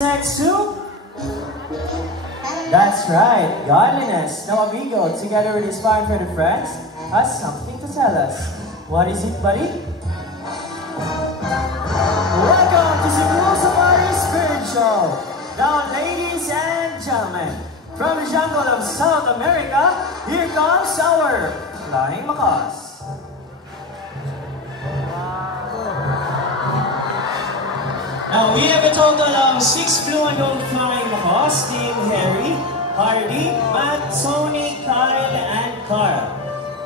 Next to? That's right, godliness. Now, amigo, together with his fine-footed friends, has something to tell us. What is it, buddy? Welcome to Cebu Safari Spirit Show. Now, ladies and gentlemen, from the jungle of South America, here comes our Flying Macaws. Now, we have a total of 6 blue and gold flying macaws named Harry, Hardy, Matt, Tony, Kyle, and Carl.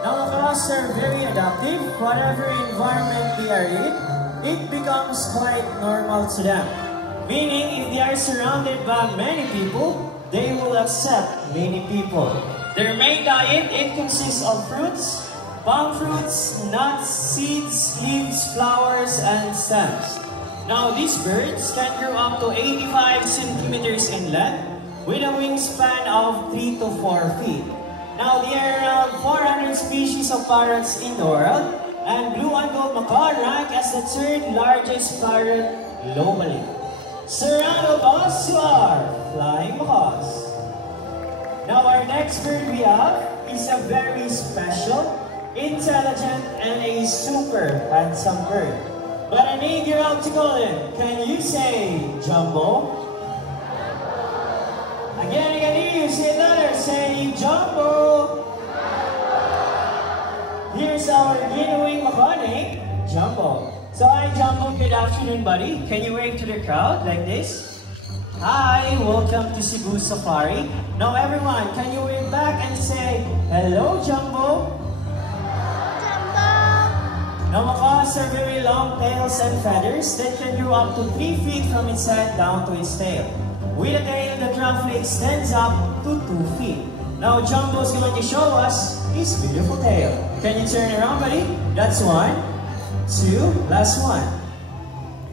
Now, macaws are very adaptive. Whatever environment they are in, it becomes quite normal to them. Meaning, if they are surrounded by many people, they will accept many people. Their main diet, it consists of fruits, palm fruits, nuts, seeds, leaves, flowers, and stems. Now, these birds can grow up to 85 centimeters in length with a wingspan of 3 to 4 feet. Now, there are around 400 species of parrots in the world, and blue and gold macaw rank as the 3rd largest parrot globally. Surround of us who are flying macaws. Now, our next bird we have is a very special, intelligent, and a super handsome bird. But I need you all to call him. Can you say Jumbo? Again, I can hear you say another. Say Jumbo. Here's our green-winged macaw named Jumbo. So hi Jumbo, good afternoon buddy. Can you wave to the crowd like this? Hi, welcome to Cebu Safari. Now everyone, can you wave back and say, hello Jumbo? Now, macaws are very long tails and feathers that can grow up to 3 feet from its head down to its tail, with a tail that roughly extends up to 2 feet. Now, Jumbo is going to show us his beautiful tail. Can you turn around, buddy? That's 1, 2, last one.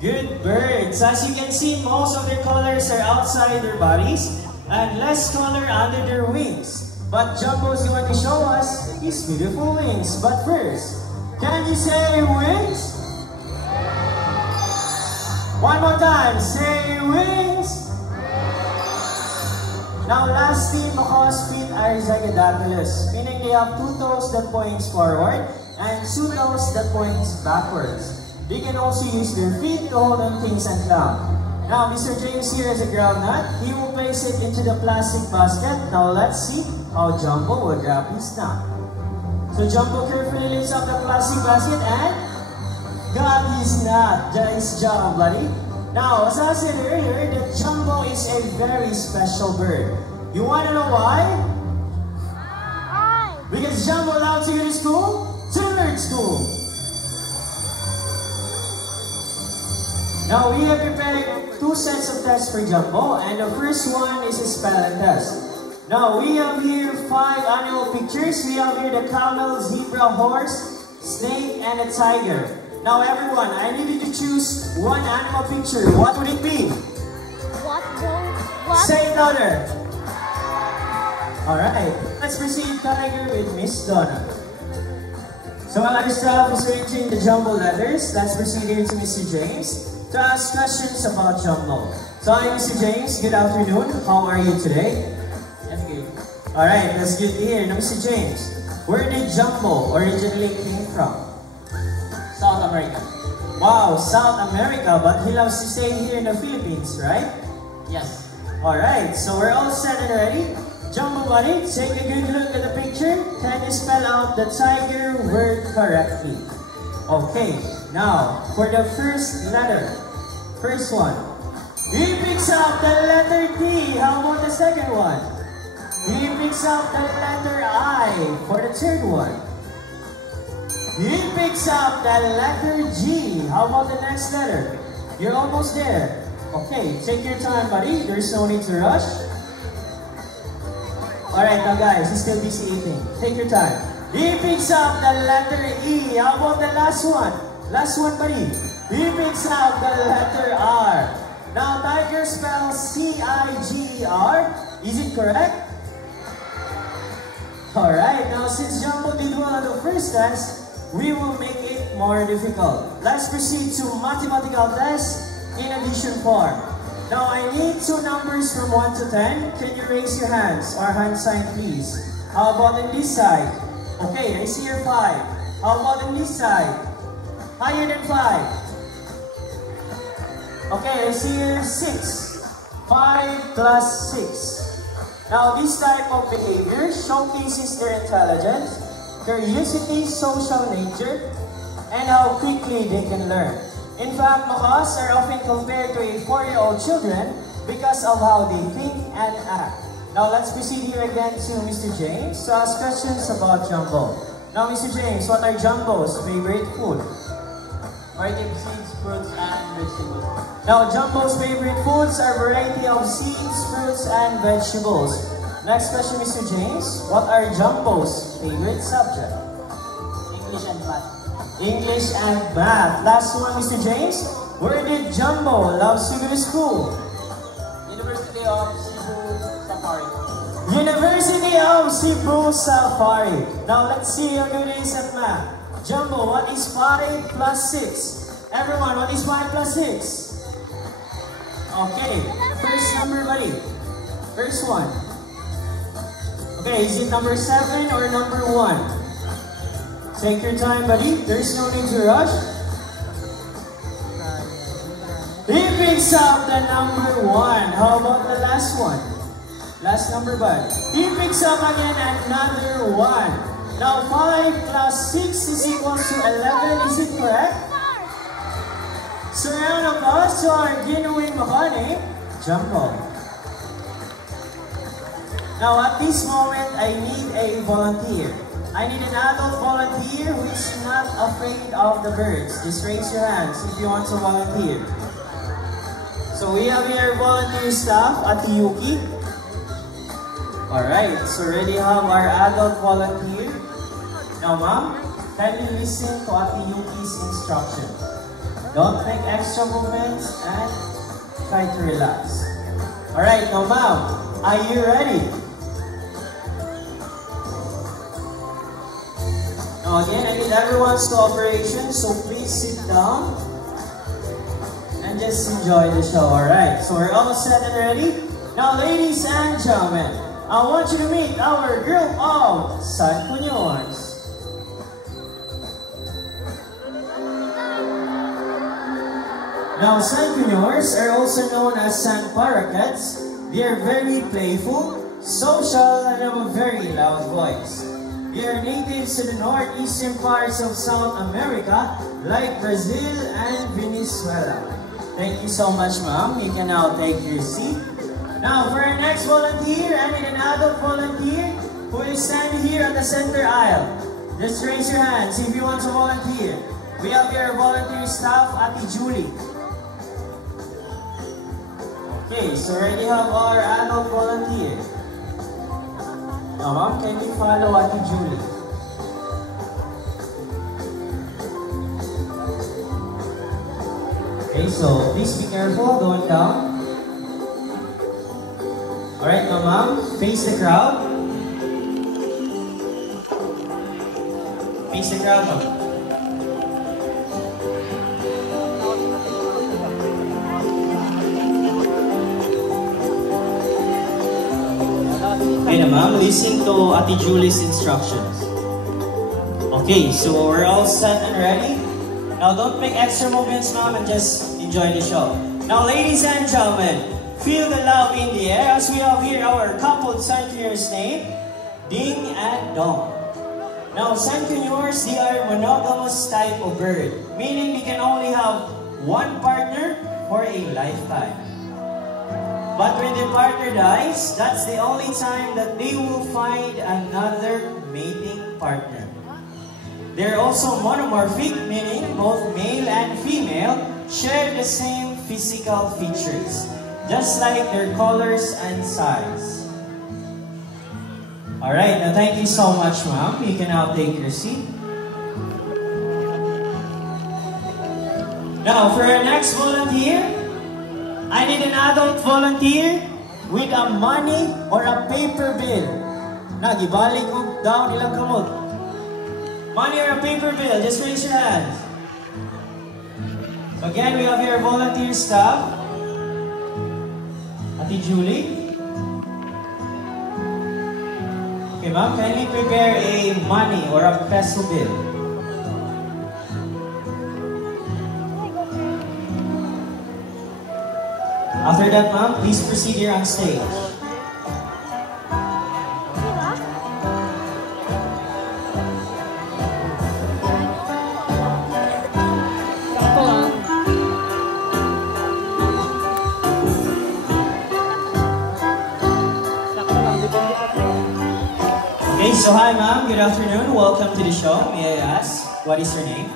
Good birds. As you can see, most of their colors are outside their bodies and less color under their wings. But Jumbo is going to show us his beautiful wings. But first, can you say wings? One more time, say wings. Now lastly, macaws' feet are zygodactylous, meaning they have 2 toes that points forward and 2 toes that points backwards. They can also use their feet to hold on things and climb. Now Mr. James here is a groundnut. He will place it into the plastic basket. Now let's see how Jumbo will grab his nut. So Jumbo carefully lifts up the plastic basket and got his nut. Nice job, buddy. Now, as I said earlier, that Jumbo is a very special bird. You want to know why? Why? Because Jumbo loves to go to school, to learn school. Now, we have prepared 2 sets of tests for Jumbo, and the first one is a spelling test. Now, we have here 5 animal pictures. We have here the camel, zebra, horse, snake, and a tiger. Now, everyone, I need you to choose 1 animal picture. What would it be? What? Say another. Alright, let's proceed, tiger, with Miss Donna. So, while our staff is arranging the Jumbo letters, let's proceed here to Mr. James to ask questions about Jumbo. So, hi, Mr. James. Good afternoon. How are you today? Alright, that's good to hear. Now, Mr. James, where did Jumbo originally came from? South America. Wow, South America, but he loves to stay here in the Philippines, right? Yes. Alright, so we're all set and ready. Jumbo buddy, take a good look at the picture. Can you spell out the tiger word correctly? Okay, now, for the first letter. First one. He picks up the letter D. How about the second one? He picks up the letter I for the third one. He picks up the letter G. How about the next letter? You're almost there. Okay, take your time, buddy. There's no need to rush. Alright, now guys, he's still busy eating. Take your time. He picks up the letter E. How about the last one? Last one, buddy. He picks up the letter R. Now, tiger spells C-I-G-E-R. Is it correct? Alright, now since Jumbo did well on the first test, we will make it more difficult. Let's proceed to mathematical test in addition form. Now I need two numbers from 1 to 10. Can you raise your hands or hand sign please? How about in this side? Okay, I see your 5. How about in this side? Higher than 5. Okay, I see your 6. 5 plus 6. Now this type of behavior showcases their intelligence, curiosity, social nature, and how quickly they can learn. In fact, macaws are often compared to a 4-year-old children because of how they think and act. Now let's proceed here again to Mr. James to ask questions about Jumbo. Now Mr. James, what are Jumbo's favorite food? Variety of seeds, fruits, and vegetables. Now Jumbo's favorite foods are variety of seeds, fruits, and vegetables. Next question, Mr. James, what are Jumbo's favorite subject? English and math. English and math. Last one, Mr. James. Where did Jumbo love to go to school? University of Cebu Safari. University of Cebu Safari. Now let's see how good it is at math. Jumbo, what is 5 plus 6? Everyone, what is 5 plus 6? Okay, first number, buddy. First one. Okay, is it number 7 or number 1? Take your time, buddy. There's no need to rush. He picks up the number 1. How about the last one? Last number, bud. He picks up again another 1. Now 5 plus 6 is equal to 11. Is it correct? So round of applause to our genuine mahani, Jumbo. Now at this moment, I need a volunteer. I need an adult volunteer who is not afraid of the birds. Just raise your hands if you want to volunteer. So we have here volunteer staff at the Yuki. Alright, so already have our adult volunteer. Now ma'am, kindly listen to Ate Yuki's instruction. Don't make extra movements and try to relax. Alright, now ma'am, are you ready? Now again, I need everyone's cooperation, so please sit down and just enjoy the show, alright? So we're all set and ready? Now ladies and gentlemen, I want you to meet our group of Sancuñors. Now Sancuñors are also known as sand parakeets. They are very playful, social, and have a very loud voice. They are natives to the northeastern parts of South America, like Brazil and Venezuela. Thank you so much, ma'am. You can now take your seat. Now, for our next volunteer, I need an adult volunteer who will stand here at the center aisle. Just raise your hands if you want to volunteer. We have here volunteer staff, Ate Julie. Okay, so already have our adult volunteer. Now, ma'am, can you follow Ate Julie? Okay, so please be careful going down. Alright, now ma'am, face the crowd. Face the crowd, ma'am. Okay, now ma'am, listen to Ate Julie's instructions. Okay, so we're all set and ready. Now don't make extra movements, ma'am, and just enjoy the show. Now ladies and gentlemen, feel the love in the air as we have here our coupled Sancuñors name, Ding and Dong. Now Sancuñors, they are monogamous type of bird, meaning they can only have one partner for a lifetime. But when their partner dies, that's the only time that they will find another mating partner. They're also monomorphic, meaning both male and female share the same physical features, just like their colors and size. Alright, now thank you so much, ma'am. You can now take your seat. Now, for our next volunteer, I need an adult volunteer with a money or a paper bill. Nagibalik ko daw nilang kamot. Money or a paper bill, just raise your hands. So again, we have here volunteer staff. Auntie Julie? Okay, ma'am, kindly prepare a money or a peso bill. After that, ma'am, please proceed here on stage. Okay, so hi ma'am, good afternoon. Welcome to the show. May I ask, what is your name?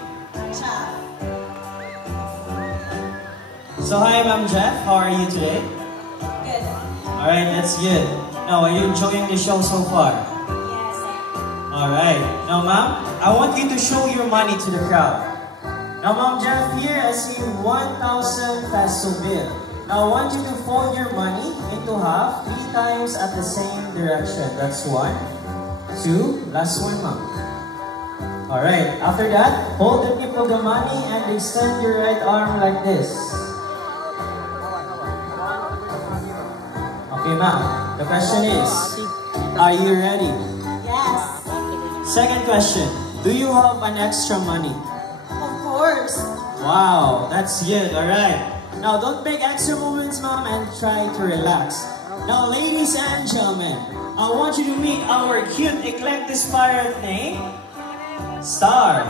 Jeff. So hi ma'am Jeff, how are you today? Good. Alright, that's good. Now, are you enjoying the show so far? Yes, sir. Alright. Now ma'am, I want you to show your money to the crowd. Now ma'am Jeff, here I see 1,000 peso bill. Now I want you to fold your money into half 3 times at the same direction. That's 1, 2, last one ma'am. Alright, after that, hold the tip of the money and extend your right arm like this. Okay ma'am, the question is, are you ready? Yes. Second question, do you have an extra money? Of course. Wow, that's good, alright. Now don't make extra movements ma'am and try to relax. Now ladies and gentlemen, I want you to meet our cute eclectic pirate name, Star.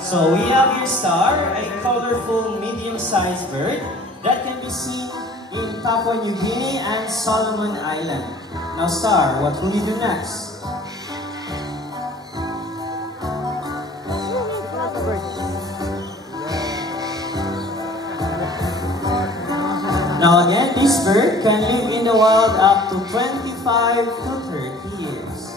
So we have here Star, a colorful medium-sized bird that can be seen in Papua New Guinea and Solomon Island. Now Star, what will you do next? Now again, this bird can live in the wild up to 25 to 30 years.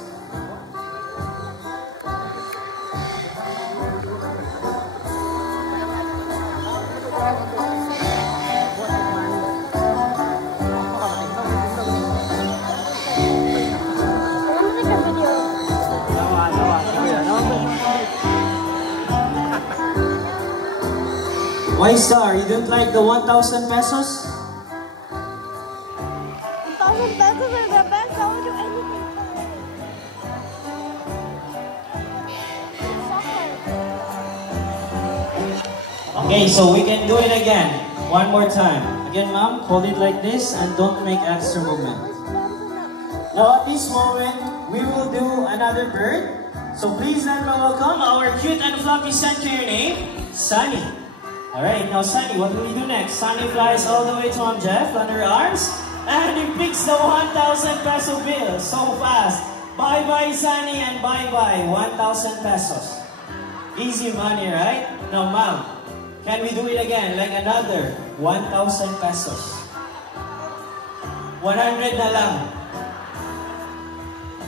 Why Star, you don't like the 1,000 pesos? 1,000 pesos are the best. I will do anything for it. Okay, so we can do it again. One more time. Again, ma'am, hold it like this and don't make extra movement. Now at this moment, we will do another bird. So please let me welcome our cute and fluffy centaur name, Sunny. Alright, now Sunny, what will you do next? Sunny flies all the way to Mom Jeff on her arms and he picks the 1,000 peso bill so fast. Bye-bye Sunny and bye-bye 1,000 pesos. Easy money, right? Now ma'am, can we do it again? Like another 1,000 pesos. 100 na lang.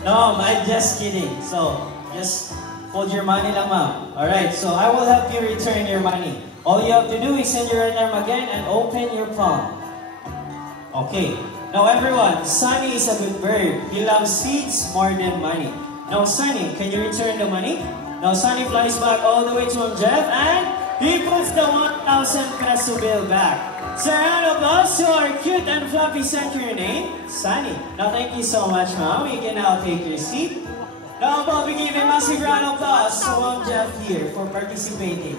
No, I'm just kidding. So, just hold your money lang ma'am. Alright, so I will help you return your money. All you have to do is send your right arm again and open your palm. Okay. Now everyone, Sunny is a good bird. He loves seeds more than money. Now Sunny, can you return the money? Now Sunny flies back all the way to Mom Jeff and he puts the 1,000 peso bill back. So a round of applause to our cute and fluffy centaur name, Sunny. Now thank you so much ma'am. You can now take your seat. Now I'll be giving a massive round of applause to Mom Jeff here for participating.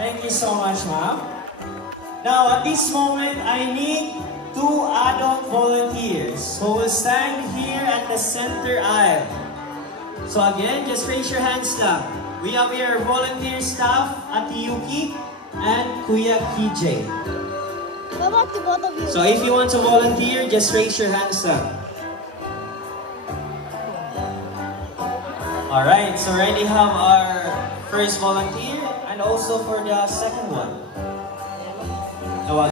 Thank you so much, ma'am. Now, at this moment, I need 2 adult volunteers who will stand here at the center aisle. So again, just raise your hands lang. We have here volunteer staff, Ati Yuki and Kuya KJ. How about the both of you? So if you want to volunteer, just raise your hands lang. Alright, so already have our first volunteer. And also for the second one.